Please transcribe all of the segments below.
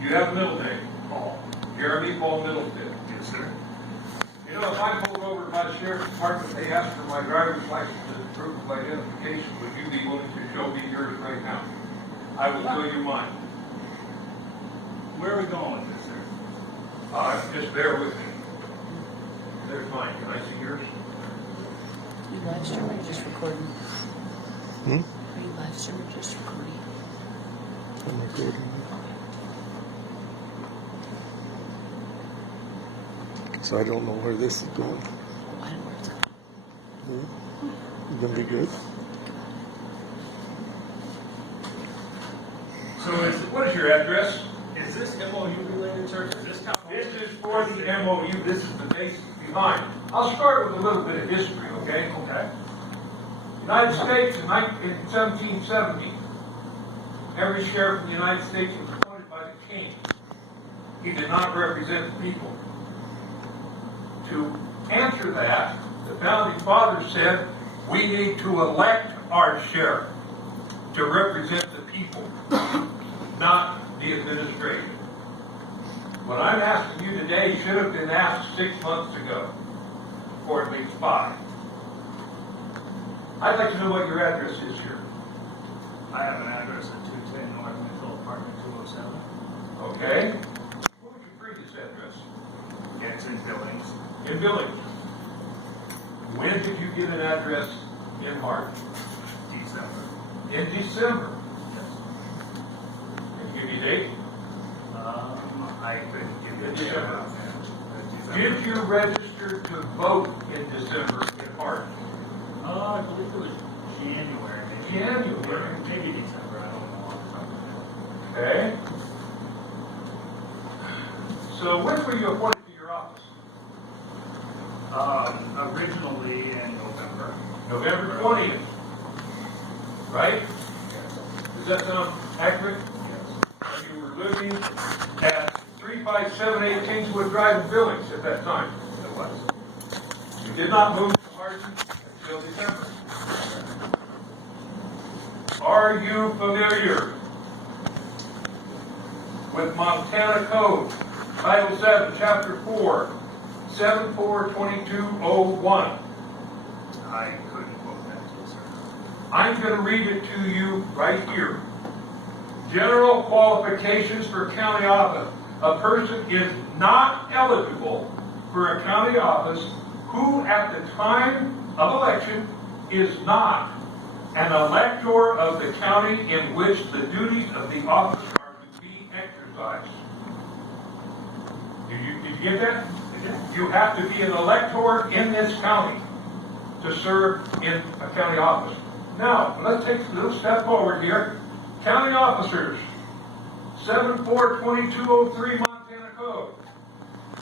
You have a middle name. Paul. Jeremy Paul Middlestead. Yes, sir. You know, if I pulled over by the sheriff's department, they asked for my driver's license as proof of identification, would you be willing to show me yours right now? I will show you mine. Where are we going with this, sir? Just bear with me. There's mine. Can I see yours? Are you live streaming or just recording? Are you live streaming or just recording? I'm recording. So I don't know where this is going. I don't know where it's at. You gonna be good? So what is your address? Is this MOU related, sir? Is this This is for the MOU. This is the basis behind. I'll start with a little bit of history, okay? Okay. United States in 1770, every sheriff in the United States was appointed by the king. He did not represent the people. To answer that, the founding fathers said, we need to elect our sheriff to represent the people, not the administration. What I'm asking you today should have been asked 6 months ago, or at least 5. I'd like to know what your address is here. I have an address at 210 North Mitchell, apartment 207. Okay? What was your previous address? Yeah, it's in Billings. In Billings. When did you get an address in Hardin? December. In December. Yes. Can you give me a date? I couldn't give you a December. December. Did you register to vote in December in Hardin? I believe it was January. January. Maybe December, I don't know. Okay. So when were you appointed to your office? Originally in November. November 20th. Right? Does that sound accurate? Yes. You were living at 357 Kingswood Drive in Billings at that time. It was. You did not move to Hardin until December. Are you familiar with Montana Code, Title 7, Chapter 4, 742201? I couldn't quote that to you, sir. I'm going to read it to you right here. General qualifications for county office. A person is not eligible for a county office who at the time of election is not an elector of the county in which the duties of the office are to be exercised. Did you get that? You have to be an elector in this county to serve in a county office. Now, let's take a little step forward here. County officers, 742203 Montana Code.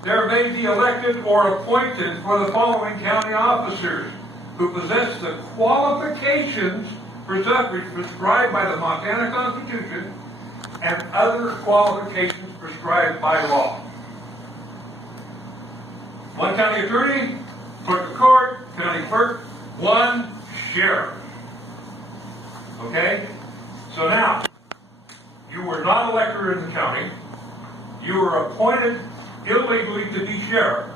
There may be elected or appointed for the following county officers who possess the qualifications prescribed by the Montana Constitution and other qualifications prescribed by law. One county attorney, clerk of court, county clerk, one sheriff. Okay? So now, you were not elected in the county. You were appointed illegally to be sheriff.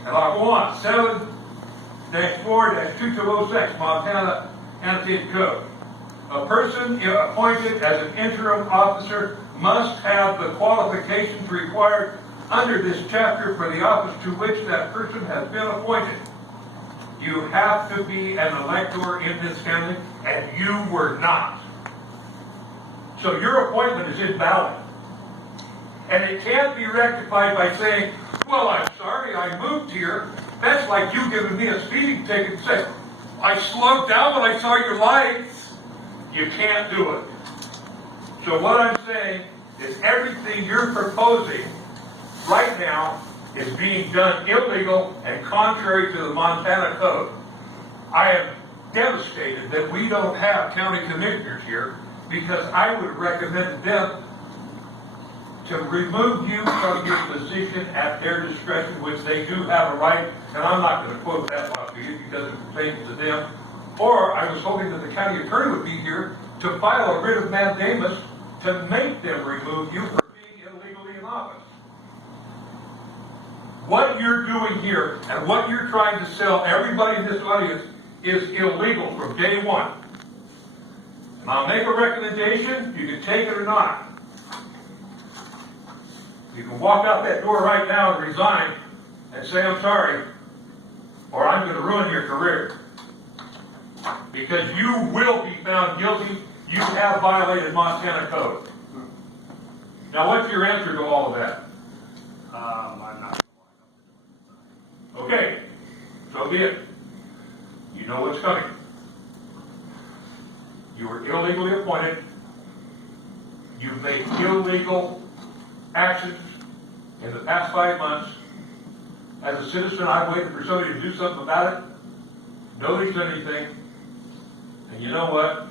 And I'll go on. 7-4-2206, Montana Annotated Code. A person appointed as an interim officer must have the qualifications required under this chapter for the office to which that person has been appointed. You have to be an elector in this county, and you were not. So your appointment is invalid. And it can't be rectified by saying, well, I'm sorry, I moved here. That's like you giving me a speeding ticket and saying, I slowed down when I saw your lights. You can't do it. So what I'm saying is everything you're proposing right now is being done illegal and contrary to the Montana Code. I am devastated that we don't have county commissioners here because I would have recommended them to remove you from your position at their discretion, which they do have a right, and I'm not going to quote that law to you because it pertains to them. Or I was hoping that the county attorney would be here to file a writ of mandamus to make them remove you for being illegally in office. What you're doing here and what you're trying to sell everybody in this audience is illegal from day one. And I'll make a recommendation, you can take it or not. You can walk out that door right now and resign and say, I'm sorry, or I'm going to ruin your career. Because you will be found guilty. You have violated Montana code. Now, what's your answer to all of that? I'm not going to Okay, so be it. You know what's coming. You were illegally appointed. You've made illegal actions in the past 5 months. As a citizen, I've waited for somebody to do something about it. Nobody's done anything. And you know what?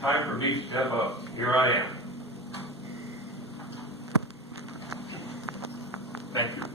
Time for me to step up. Here I am. Thank you.